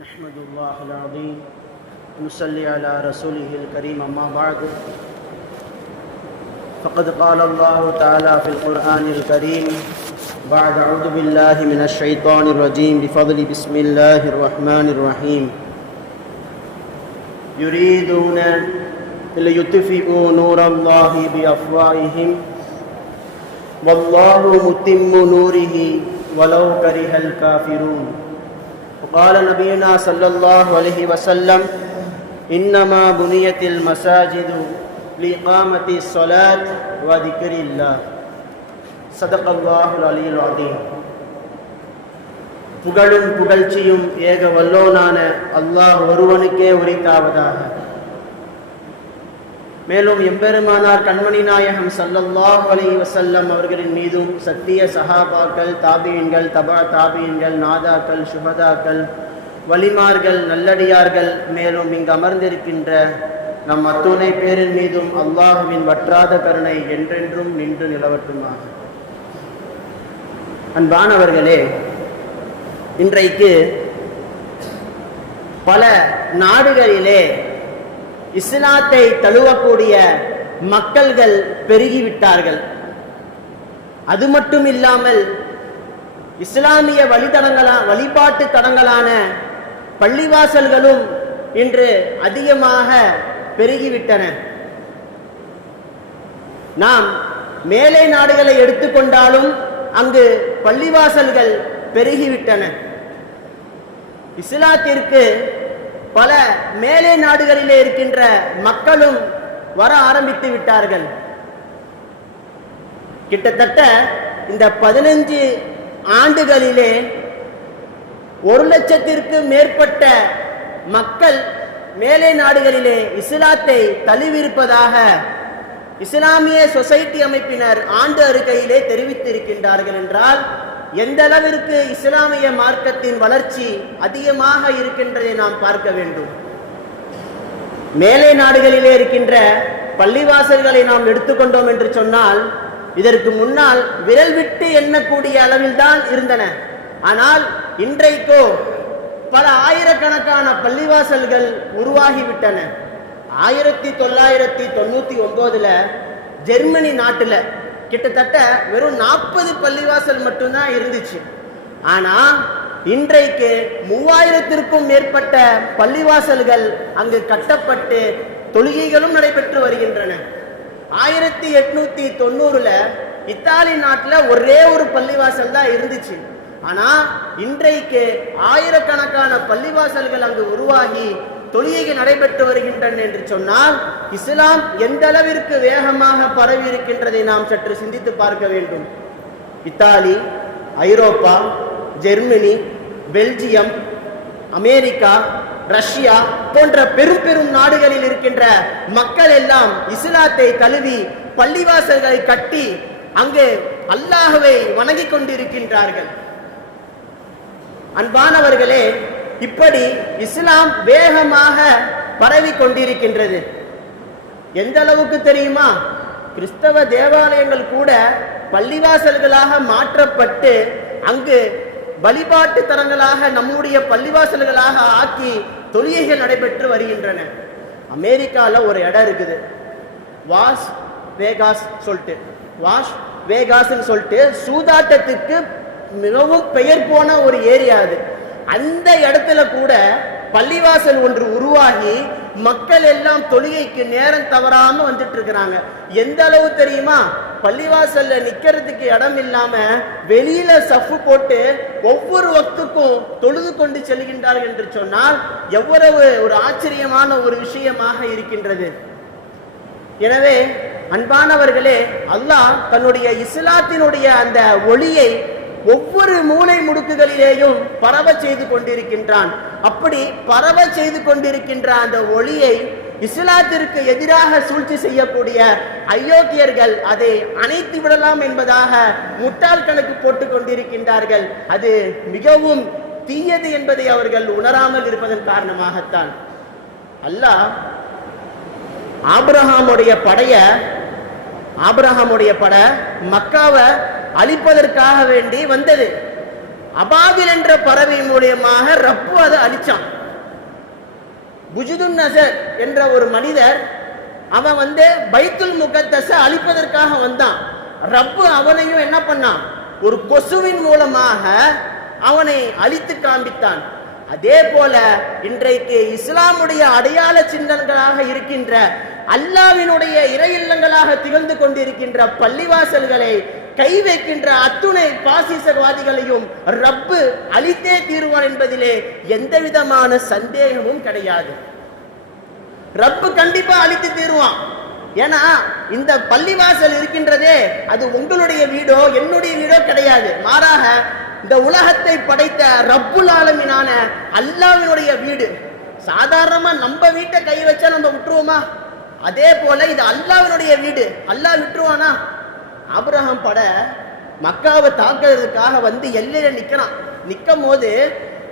نحمد الله العظيم ونصلي على رسوله الكريم أما بعد فقد قال الله تعالى في القرآن الكريم بعد أعوذ بالله من الشيطان الرجيم بفضل بسم الله الرحمن الرحيم يريدون ليطفئوا نور الله بأفواههم والله متم نوره ولو كره الكافرون. وقال نبينا صلى الله عليه وسلم إنما بنيت المساجد لإقامة الصلاة وذكر الله. صدق الله العلي العظيم. புகழும் புகழ்ச்சியும் ஏக வல்லோனான அல்லாஹ் ஒருவனுக்கே உரித்தாவதாக. மேலும் எம்பெருமானார் கண்மணி நாயகம் ஸல்லல்லாஹு அலைஹி வஸல்லம் அவர்களின் மீதும் சத்திய சஹாபாக்கள், தாபீன்கள், தபா தாபீன்கள், நாதாக்கள், சுஹதாக்கள், வலிமார்கள், நல்லடியார்கள், மேலும் இங்கு அமர்ந்திருக்கின்ற நம் அத்துணை பேரின் மீதும் அல்லாஹுவின் வற்றாத கருணை என்றென்றும் நின்று நிலவட்டுமாக. அன்பானவர்களே, இன்றைக்கு பல நாடுகளிலே இஸ்லாத்தை தழுவக்கூடிய மக்கள்கள் பெருகிவிட்டார்கள். அது மட்டும் இல்லாமல் இஸ்லாமிய வழிபாட்டு தடங்களான பள்ளிவாசல்களும் இன்று அதிகமாக பெருகிவிட்டன. நாம் மேலை நாடுகளை எடுத்துக்கொண்டாலும் அங்கு பள்ளிவாசல்கள் பெருகிவிட்டன. இஸ்லாத்திற்கு பல மேலை நாடுகளிலே இருக்கின்ற மக்களும் வர ஆரம்பித்து விட்டார்கள். கிட்டத்தட்ட இந்த 15 ஆண்டுகளிலே 1,00,000 மேற்பட்ட மக்கள் மேலை நாடுகளிலே இஸ்லாத்தை தழுவியிருப்பதாக இஸ்லாமிய சொசைட்டி அமைப்பினர் ஆண்டு அறிக்கையிலே தெரிவித்திருக்கின்றார்கள். என்றால் எந்த அளவிற்கு இஸ்லாமிய மார்க்கத்தின் வளர்ச்சி அதிகமாக இருக்கின்றதை நாம் பார்க்க வேண்டும். மேலை நாடுகளிலே இருக்கின்ற பள்ளிவாசல்களை நாம் எடுத்துக்கொண்டோம் என்று சொன்னால் இதற்கு முன்னால் விரல் விட்டு எண்ணக்கூடிய அளவில் தான் இருந்தன. ஆனால் இன்றைக்கோ பல ஆயிரக்கணக்கான பள்ளிவாசல்கள் உருவாகிவிட்டன. 1999 ஜெர்மனி நாட்டில் கிட்டத்தட்ட வெறும் 40 பள்ளிவாசல் மட்டும்தான் இருந்துச்சு. ஆனா இன்றைக்கு 3000த்திற்கும் மேற்பட்ட பள்ளிவாசல்கள் அங்கு கட்டப்பட்டு தொழுகைகளும் நடைபெற்று வருகின்றன. 1890 இத்தாலி நாட்டில் ஒரே ஒரு பள்ளிவாசல் தான் இருந்துச்சு. ஆனா இன்றைக்கு ஆயிரக்கணக்கான பள்ளிவாசல்கள் அங்கு உருவாகி தொழுகைகள் நடைபெற்று வருகின்றன என்று சொன்னால் இஸ்லாம் எந்த அளவிற்கு வேகமாக பரவி இருக்கின்றதை நாம் சற்று சிந்தித்து பார்க்க வேண்டும். இத்தாலி, ஐரோப்பா, ஜெர்மனி, பெல்ஜியம், அமெரிக்கா, ரஷ்யா போன்ற பெரும் பெரும் நாடுகளில் இருக்கின்ற மக்கள் எல்லாம் இஸ்லாத்தை தழுவி பள்ளிவாசல்களை கட்டி அங்கு அல்லாஹ்வை வணங்கிக் கொண்டிருக்கின்றார்கள். அன்பானவர்களே, இப்படி இஸ்லாம் வேகமாக பரவி கொண்டிருக்கின்றது. எந்த அளவுக்கு தெரியுமா? கிறிஸ்தவ தேவாலயங்கள் கூட பள்ளிவாசல்களாக மாற்றப்பட்டு அங்கு வழிபாட்டு தலங்களாக நம்முடைய பள்ளிவாசல்களாக ஆக்கி தொழுகைகள் நடைபெற்று வருகின்றன. அமெரிக்கால ஒரு இடம் இருக்குது, வாஸ் வேகாஸ் சொல்லிட்டு சூதாட்டத்துக்கு மிகவும் பெயர் போன ஒரு ஏரியா அது. அந்த இடத்துல கூட பள்ளிவாசல் ஒன்று உருவாகி மக்கள் எல்லாம் தொழுகைக்கு நேரம் தவறாம வந்துட்டு இருக்கிறாங்க. எந்த அளவு தெரியுமா? பள்ளிவாசல்ல நிக்கிறதுக்கு இடம் இல்லாம வெளியில சஃப்பு போட்டு ஒவ்வொரு வக்துக்கும் தொழுது கொண்டு செல்கின்றார்கள் என்று சொன்னால் எவ்வளவு ஒரு ஆச்சரியமான ஒரு விஷயமாக இருக்கின்றது. எனவே அன்பானவர்களே, அல்லாஹ் தன்னுடைய இஸ்லாத்தினுடைய அந்த ஒளியை ஒவ்வொரு மூலை முடுக்குகளிலேயும் பரவ செய்து கொண்டிருக்கின்றான். அப்படி பரவ செய்து கொண்டிருக்கின்ற அந்த ஒளியை இஸ்லாத்திற்கு எதிராக சூழ்ச்சி செய்யக்கூடிய அயோக்கியர்கள் அதை அணைத்து விடலாம் என்பதாக முட்டாள் கணக்கு போட்டுக் கொண்டிருக்கின்றார்கள். அது மிகவும் தீயது என்பதை அவர்கள் உணராமல் இருப்பதன் காரணமாகத்தான் அல்லாஹ் ஆபிரகாமுடைய படை மக்காவை அழிப்பதற்காக வேண்டி வந்தது. அபாபில் என்ற பறவை மூலியமாக ரப்பு அதை அழிச்சான். புஜுதுன் நசர் என்ற ஒரு மனிதர், அவன் பைத்துல் முகத்தஸ அழிப்பதற்காக வந்தான். ரப்பு அவனையும் என்ன பண்ணான், ஒரு கொசுவின் மூலமாக அவனை அழித்து காண்பித்தான். அதே போல இன்றைக்கு இஸ்லாமுடைய அடையாள சின்னங்களாக இருக்கின்ற, அல்லாஹ்வினுடைய இறை இல்லங்களாக திகழ்ந்து கொண்டிருக்கின்ற பள்ளிவாசல்களை கை வைக்கின்ற அத்துணை பாசிசவாதிகளையும் ரப்பு அழித்தே தீருவான் என்பதிலே எந்த விதமான சந்தேகமும் கிடையாது. ரப்பு கண்டிப்பா அழித்து தீருவான். ஏன்னா இந்த பள்ளிவாசல் இருக்கின்றதே, அது உங்களுடைய வீடோ என்னுடைய வீடோ கிடையாது. மாறாக இந்த உலகத்தை படைத்த ரப்புல் ஆலமீனான அல்லாஹ்வினுடைய வீடு. சாதாரணமா நம்ம வீட்டை கை வச்சா நம்ம விட்டுருவோமா? அதே போல இது அல்லாஹ்வினுடைய வீடு, அல்லாஹ் விட்டுருவானா? ஆபிரகாம் பட மக்காவை தாக்குறதுக்காக எல்லையில நிக்கும் போது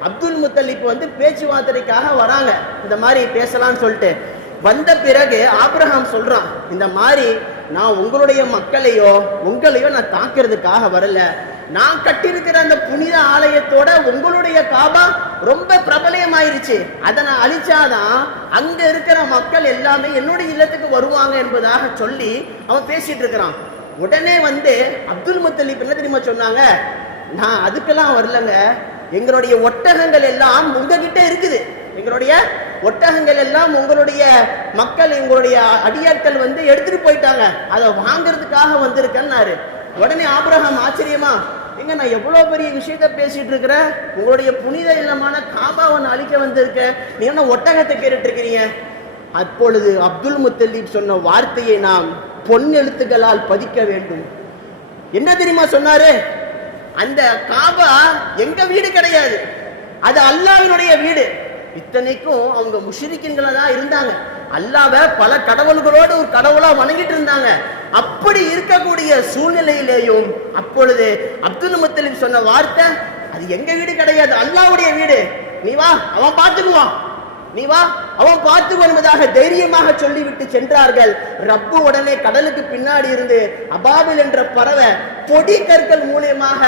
அப்துல் முத்தலிப் பேச்சுவார்த்தைக்காக வராங்க. இந்த மாதிரி பேசலாம்னு சொல்லிட்டு வந்த பிறகு ஆபிரகாம் சொல்றான், இந்த மாதிரி நான் உங்களுடைய மக்களையோ உங்களையோ நான் தாக்குறதுக்காக வரல. நான் கட்டியிருக்கிற அந்த புனித ஆலயத்தோட உங்களுடைய காபா ரொம்ப பிரபலமாயிருச்சு, அதை நான் அழிச்சாதான் அங்க இருக்கிற மக்கள் எல்லாமே என்னுடைய இல்லத்துக்கு வருவாங்க என்பதாக சொல்லி அவன் பேசிட்டு இருக்கிறான். உடனே அப்துல் முத்தலிப் என்ன தெரியுமா சொன்னாங்க, நான் அதுக்கெல்லாம் வரலங்க, எங்களுடைய ஒட்டகங்கள் எல்லாம் உங்ககிட்ட இருக்குது, எங்களுடைய ஒட்டகங்கள் எல்லாம் உங்களுடைய மக்கள் எங்களுடைய அடியாட்கள் எடுத்துட்டு போயிட்டாங்க, அதை வாங்கறதுக்காக வந்திருக்கேன்னாரு. உடனே ஆபிரகாம் ஆச்சரியமா, எங்க நான் எவ்வளவு பெரிய விஷயத்த பேசிட்டு இருக்கிறேன், உங்களுடைய புனித இல்லமான காபாவை அழிக்க வந்திருக்கேன், நீங்க என்ன ஒட்டகத்தை கேட்டுட்டு இருக்கிறீங்க? அப்பொழுது அப்துல் முத்தலிப் சொன்ன வார்த்தையை நாம் பொன் எழுத்துக்களால் பதிக்க வேண்டும். என்ன தெரியுமா சொன்னாரு, அந்த காபா எங்க வீடு கிடையாது, அது அல்லாஹ்வினுடைய வீடு. இத்தனைக்கும் அவங்க முஷ்ரிக்கீன்களா தான் இருந்தாங்க, அல்லாஹ்வை பல கடவுள்களோடு ஒரு கடவுளா வணங்கிட்டு இருந்தாங்க. அப்படி இருக்கக்கூடிய சூழ்நிலையிலேயும் அப்பொழுது அப்துல் முத்தலிப் சொன்ன வார்த்தை, அது எங்க வீடு கிடையாது, அல்லாஹ்வுடைய வீடு, நீ வா அவன் பார்த்துக்குவான், நீ வா அவன் பார்த்து வருவதாக தைரியமாக சொல்லிவிட்டு சென்றார்கள். ரப்பு உடனே கடலுக்கு பின்னாடி இருந்து அபாபில் என்ற பறவை பொடி கற்கள் மூலியமாக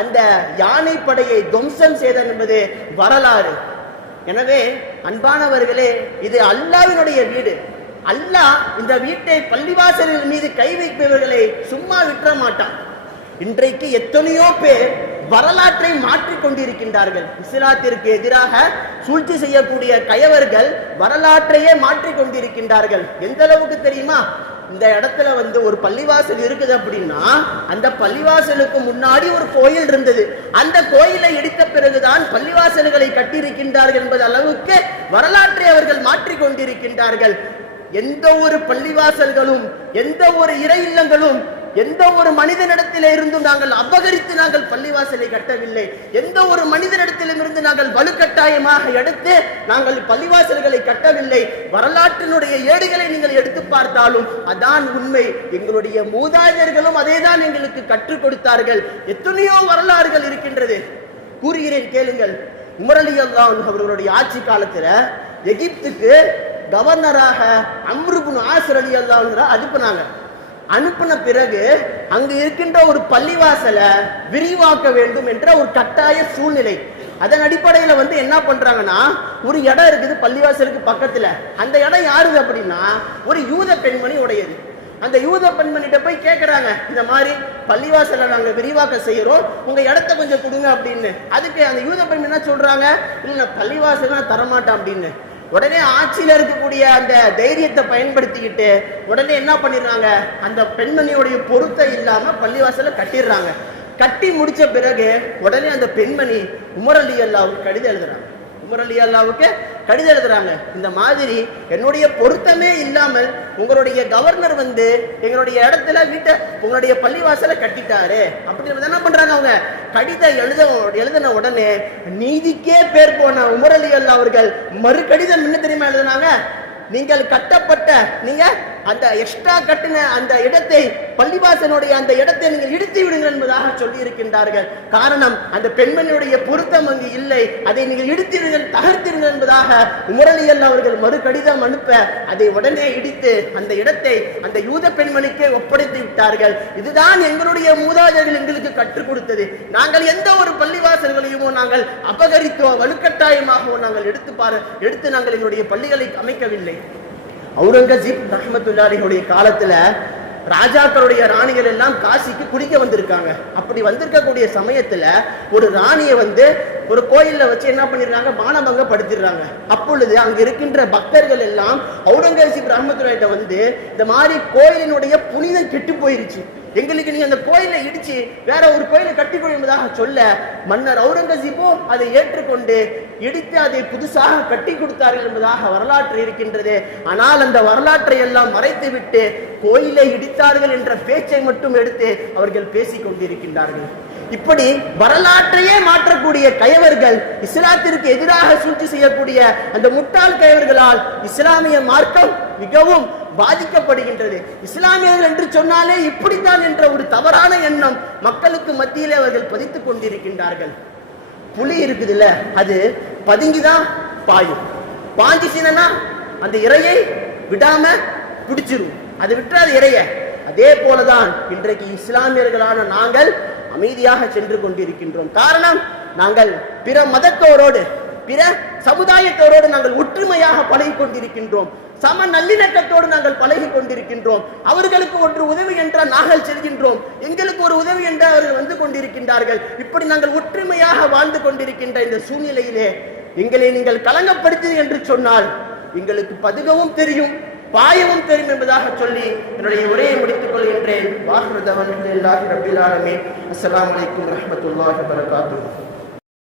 அந்த யானை படையை துவம்சம் செய்தான் என்பது வரலாறு. எனவே அன்பானவர்களே, இது அல்லாஹ்வினுடைய வீடு. அல்லாஹ் இந்த வீட்டை பள்ளிவாசல்கள் மீது கை வைப்பவர்களை சும்மா விட்டுற மாட்டான். இன்றைக்கு எத்தனையோ பேர் வரலாற்றை மாற்றிக் கொண்டிருக்கின்றார்கள். இஸ்லாத்திற்கு எதிராக சூழ்ச்சி செய்யக்கூடிய கயவர்கள் வரலாற்றையே மாற்றிக் கொண்டிருக்கின்றார்கள். எந்த அளவுக்கு தெரியுமா, இந்த இடத்துல ஒரு பள்ளிவாசல் இருக்குது அப்படின்னா அந்த பள்ளிவாசலுக்கு முன்னாடி ஒரு கோயில் இருந்தது, அந்த கோயிலை இடித்த பிறகுதான் பள்ளிவாசல்களை கட்டியிருக்கின்றார்கள் என்பது அளவுக்கு வரலாற்றை அவர்கள் மாற்றிக் கொண்டிருக்கின்றார்கள். எந்த ஒரு பள்ளிவாசல்களும் எந்த ஒரு இறை இல்லங்களும் எந்த ஒரு மனிதனிடத்திலே இருந்தும் நாங்கள் அபகரித்து நாங்கள் பள்ளிவாசலை கட்டவில்லை. எந்த ஒரு மனிதனிடத்திலும் இருந்து நாங்கள் வலுக்கட்டாயமாக எடுத்து நாங்கள் பள்ளிவாசல்களை கட்டவில்லை. வரலாற்றினுடைய ஏடுகளை நீங்கள் எடுத்து பார்த்தாலும் அதான் உண்மை. எங்களுடைய மூதாதையர்களும் அதே தான் எங்களுக்கு கற்றுக் கொடுத்தார்கள். எத்தனையோ வரலாறுகள் இருக்கின்றது, கூறுகிறேன் கேளுங்கள். உமர் ரலியல்லாஹு அன்ஹு அவர்களுடைய ஆட்சி காலத்துல எகிப்துக்கு கவர்னராக அம்ர் இப்னு ஆஸ் ரலியல்லாஹு அன்ஹு அனுப்பின பிறகு அங்கு இருக்கின்ற ஒரு பள்ளிவாசலை விரிவாக்க வேண்டும் என்ற ஒரு கட்டாய சூழ்நிலை. அதன் அடிப்படையில என்ன பண்றாங்கன்னா, ஒரு இடம் இருக்குது பள்ளிவாசலுக்கு பக்கத்துல. அந்த இடம் யாருது அப்படின்னா ஒரு யூத பெண்மணி உடையது. அந்த யூத பெண்மணிட்ட போய் கேட்கறாங்க, இந்த மாதிரி பள்ளிவாசலை நாங்க விரிவாக்க செய்யறோம், உங்க இடத்த கொஞ்சம் கொடுங்க அப்படின்னு. அதுக்கு அந்த யூத பெண்மணி என்ன சொல்றாங்க, இல்ல பள்ளிவாசல் நான் தரமாட்டேன் அப்படின்னு. உடனே ஆட்சியில இருக்கக்கூடிய அந்த தைரியத்தை பயன்படுத்திக்கிட்டு உடனே என்ன பண்ணிடுறாங்க, அந்த பெண்மணியோடைய பொருத்தம் இல்லாம பள்ளிவாசல கட்டிடுறாங்க. கட்டி முடிச்ச பிறகு உடனே அந்த பெண்மணி உமர் ரலியல்லாஹுவுக்கு கடிதம் எழுதுறாங்க. உமர் ரலியல்லாஹுவுக்கு கடிதம் எழுதுறாங்க, இந்த மாதிரி என்னுடைய பொருத்தமே இல்லாமல் உங்களுடைய கவர்னர் எங்களுடைய இடத்துல வீட்டை உங்களுடைய பள்ளிவாசலை கட்டிட்டாரு அப்படின்னு என்ன பண்றாங்க. அவங்க கடிதம் எழுதின உடனே நீதிக்கே பேர் போன உமர் ரலியல்லாஹு அவர்கள் மறு கடிதம் என்ன தெரியுமா எழுதினாங்க, நீங்கள் கட்டப்பட்ட நீங்க அந்த எக்ஸ்ட்ரா கட்டின அந்த இடத்தை பள்ளிவாசனுடைய அந்த இடத்தை நீங்கள் இடித்து விடுங்கள் என்பதாக சொல்லி இருக்கின்றார்கள். காரணம், அந்த பெண்மணியுடைய பொருத்தம் அங்கு இல்லை, அதை நீங்கள் இடித்திடுங்கள், தகர்த்திடுங்கள் என்பதாக உமர் ரலியல்லாஹு அவர்கள் மறு கடிதம் அனுப்ப அதை உடனே இடித்து அந்த இடத்தை அந்த யூத பெண்மணிக்கே ஒப்படைத்து விட்டார்கள். இதுதான் எங்களுடைய மூதாதையர்கள் எங்களுக்கு கற்றுக் கொடுத்தது. நாங்கள் எந்த ஒரு பள்ளிவாசல்களையுமோ நாங்கள் அபகரித்தோ வலுக்கட்டாயமாகவோ நாங்கள் எடுத்து நாங்கள் எங்களுடைய பள்ளிகளை அமைக்கவில்லை. அவுரங்கசீப் ரஹ்மத்துல்லாஹி அலைஹி காலத்துல ராஜாக்களுடைய ராணிகள் எல்லாம் காசிக்கு குடிக்க வந்திருக்காங்க. அப்படி வந்திருக்கக்கூடிய சமயத்துல ஒரு ராணியை ஒரு கோயில்ல வச்சு என்ன பண்ணிடுறாங்க, மானபங்க படுத்திடுறாங்க. அப்பொழுது அங்க இருக்கின்ற பக்தர்கள் எல்லாம் அவுரங்கசீப் ரஹ்மத்துல்லாஹி இந்த மாதிரி கோயிலினுடைய புனிதம் கெட்டு போயிருச்சு, எங்களுக்கு நீங்க அந்த கோயிலை இடிச்சு வேற ஒரு கோயிலை கட்டிக்கொள் என்பதாக சொல்ல, மன்னர் அவுரங்கசீபோ அதை ஏற்றுக்கொண்டு இடித்து அதை புதுசாக கட்டி கொடுத்தார்கள் என்பதாக வரலாற்று இருக்கின்றது. ஆனால் அந்த வரலாற்றை எல்லாம் மறைத்து விட்டு கோயிலை இடித்தார்கள் என்ற பேச்சை மட்டும் எடுத்து அவர்கள் பேசிக் கொண்டிருக்கின்றார்கள். இப்படி வரலாற்றையே மாற்றக்கூடிய கயவர்கள், இஸ்லாத்திற்கு எதிராக சூழ்ச்சி செய்யக்கூடிய அந்த முட்டாள் கயவர்களால் இஸ்லாமிய மார்க்கம் மிகவும் பாதிக்கப்படுகின்றது. இஸ்லாமியர்கள் என்று சொன்னாலே இப்படித்தான் என்ற ஒரு தவறான எண்ணம் மக்களுக்கு மத்தியிலே அவர்கள் பதித்துக் கொண்டிருக்கின்றார்கள். புலி இருக்குதுல்ல, அது பதுங்கிதான் பாயும், பாஞ்சிச்சினா அந்த இரையை விடாம பிடிச்சிரும், அது விட்டுறாது இறைய. அதே போலதான் இன்றைக்கு இஸ்லாமியர்களான நாங்கள் அமைதியாக சென்று கொண்டிருக்கின்றோம். காரணம், நாங்கள் பிற மதத்தோரோடு பிற சமுதாயத்தோரோடு நாங்கள் ஒற்றுமையாக பழகி கொண்டிருக்கின்றோம், சம நல்லிணக்கத்தோடு நாங்கள் பழகி கொண்டிருக்கின்றோம். அவர்களுக்கு ஒன்று உதவி என்றால் நாங்கள் செல்கின்றோம், எங்களுக்கு ஒரு உதவி என்றால் அவர்கள் வந்து கொண்டிருக்கின்றார்கள். இப்படி நாங்கள் ஒற்றுமையாக வாழ்ந்து கொண்டிருக்கின்ற இந்த சூழ்நிலையிலே எங்களை நீங்கள் கலங்கப்படுத்தி என்று சொன்னால் எங்களுக்கு பதுகவும் தெரியும், பாயவும் தெரியும் என்பதாக சொல்லி என்னுடைய உரையை முடித்துக் கொள்கின்றேன். வாஹிரு தஅவானா அல்ஹம்துலில்லாஹி ரப்பில் ஆலமீன். அஸ்ஸலாமு அலைக்கும் வரஹ்மத்துல்லாஹி வபரகாத்துஹு.